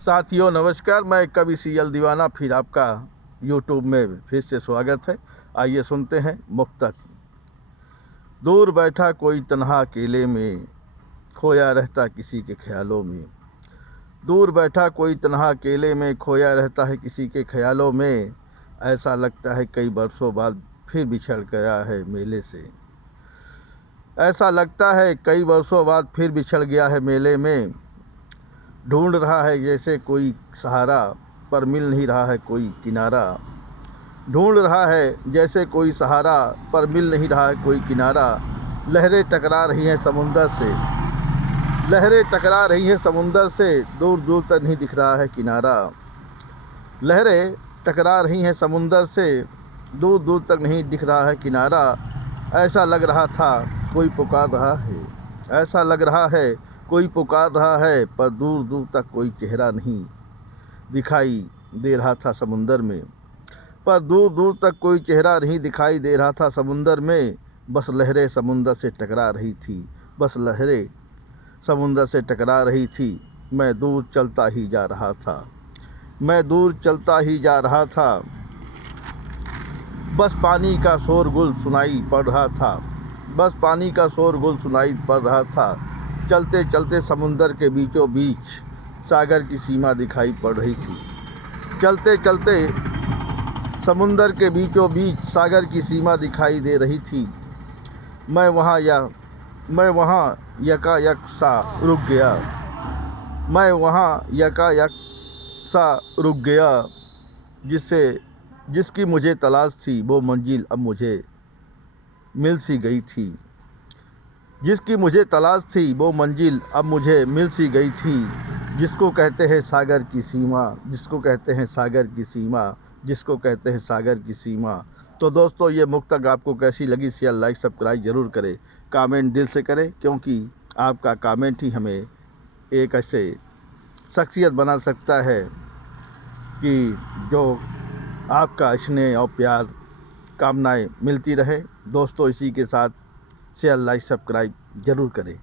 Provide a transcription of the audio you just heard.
साथियों नमस्कार, मैं कवि सीएल दीवाना फिर आपका यूट्यूब में फिर से स्वागत है। आइए सुनते हैं मुक्तक। दूर बैठा कोई तन्हा अकेले में, खोया रहता किसी के ख्यालों में। दूर बैठा कोई तन्हा अकेले में, खोया रहता है किसी के ख्यालों में। ऐसा लगता है कई बरसों बाद फिर बिछड़ गया है मेले से। ऐसा लगता है कई वर्षों बाद फिर बिछड़ गया है मेले में। ढूंढ रहा है जैसे कोई सहारा, पर मिल नहीं रहा है कोई किनारा। ढूंढ रहा है जैसे कोई सहारा, पर मिल नहीं रहा है कोई किनारा। लहरें टकरा रही हैं समुंदर से, लहरें टकरा रही हैं समुंदर से, दूर दूर तक नहीं दिख रहा है किनारा। लहरें टकरा रही हैं समुंदर से, दूर दूर तक नहीं दिख रहा है किनारा। ऐसा लग रहा था कोई पुकार रहा है, ऐसा लग रहा है कोई पुकार रहा है, पर दूर दूर तक कोई चेहरा नहीं दिखाई दे रहा था समुंदर में। पर दूर दूर तक कोई चेहरा नहीं दिखाई दे रहा था समुंदर में। बस लहरें समुंदर से टकरा रही थी, बस लहरें समुंदर से टकरा रही थी। मैं दूर चलता ही जा रहा था, मैं दूर चलता ही जा रहा था। बस पानी का शोरगुल सुनाई पड़ रहा था, बस पानी का शोरगुल सुनाई पड़ रहा था। चलते चलते समुंदर के बीचों बीच सागर की सीमा दिखाई पड़ रही थी। चलते चलते समुंदर के बीचों बीच सागर की सीमा दिखाई दे रही थी। मैं वहाँ यकायक सा रुक गया, मैं वहाँ यकायक सा रुक गया। जिसकी मुझे तलाश थी वो मंजिल अब मुझे मिल सी गई थी। जिसकी मुझे तलाश थी वो मंजिल अब मुझे मिल सी गई थी। जिसको कहते हैं सागर की सीमा, जिसको कहते हैं सागर की सीमा, जिसको कहते हैं सागर की सीमा। तो दोस्तों, ये मुक्तक आपको कैसी लगी शेयर लाइक सब्सक्राइब ज़रूर करें। कमेंट दिल से करें, क्योंकि आपका कमेंट ही हमें एक ऐसे शख्सियत बना सकता है कि जो आपका स्नेह और प्यार कामनाएं मिलती रहे। दोस्तों, इसी के साथ शेयर लाइक सब्सक्राइब ज़रूर करें।